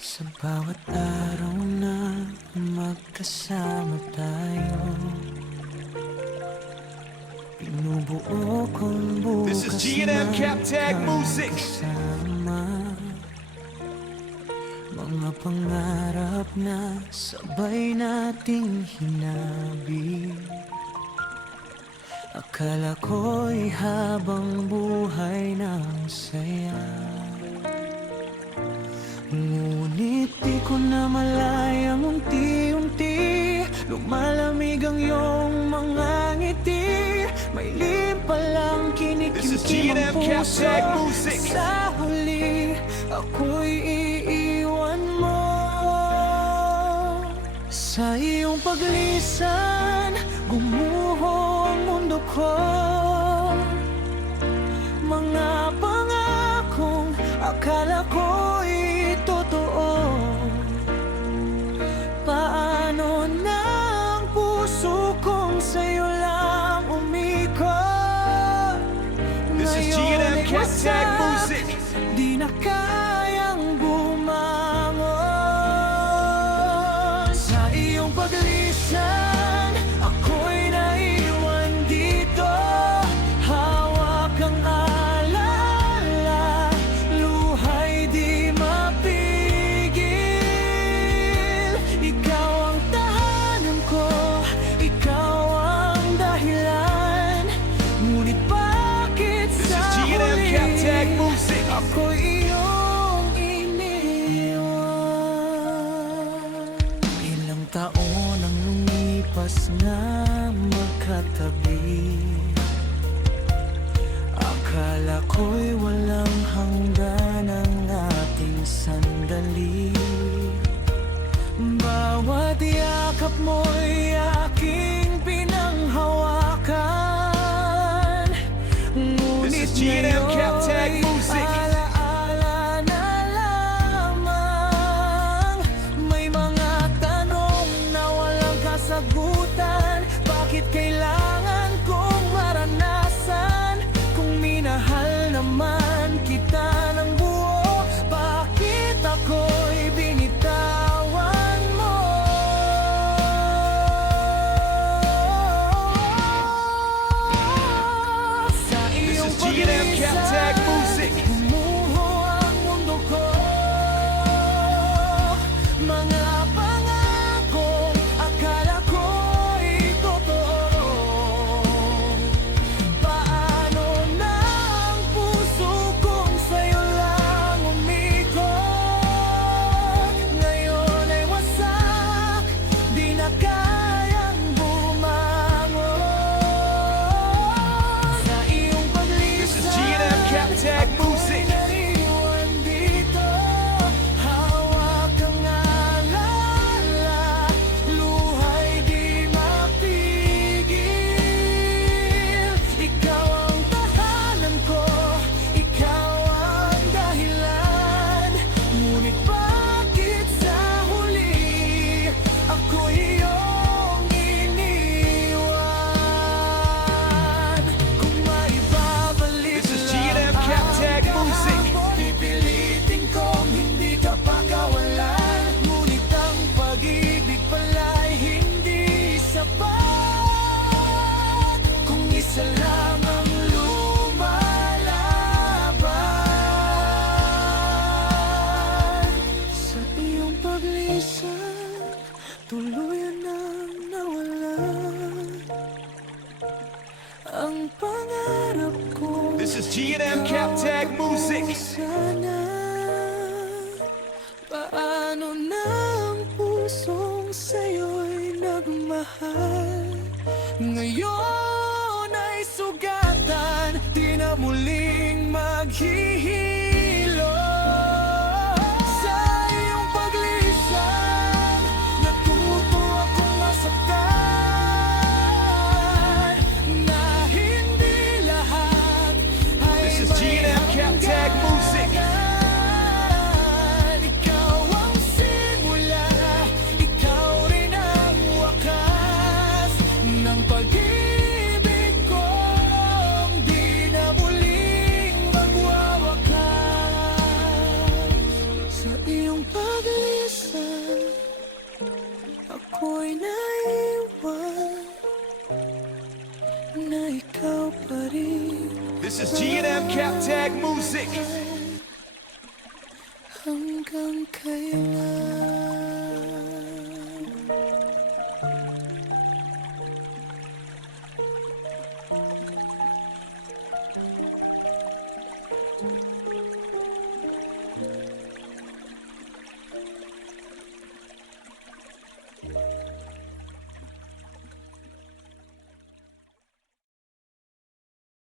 Sa bawat araw na magkasama tayo, binubuo kong bukas. This is G&M Captag Music. Kasama mga pangarap na sabay nating hinabi. Akala ko'y habang buhay ng saya, ngunit di ko na malayang unti-unti lumalamig ang iyong mga ngiti. May limpalang kinikim-kim ang puso. Sa huli, ako'y iiwan mo. Sa iyong paglisan, gumuho ang mundo ko. Mga pangakong akala ko'y totoo. Paano na ang puso kong sa'yo lang umikot? This is G&M Captag Music. Di na kayang bumangon. Sa iyong paglisan, ako'y naiwan dito. Hawak ang alala, luhay di mapigil. Ikaw ang tahanan ko, ikaw ang dahilan. Ngunit bakit This is sa G&M huli Captag Music. ako'y iyong iniwan? Ilang taon ang lumipas This is G&M Cap Tag Music. Hanggang kailan?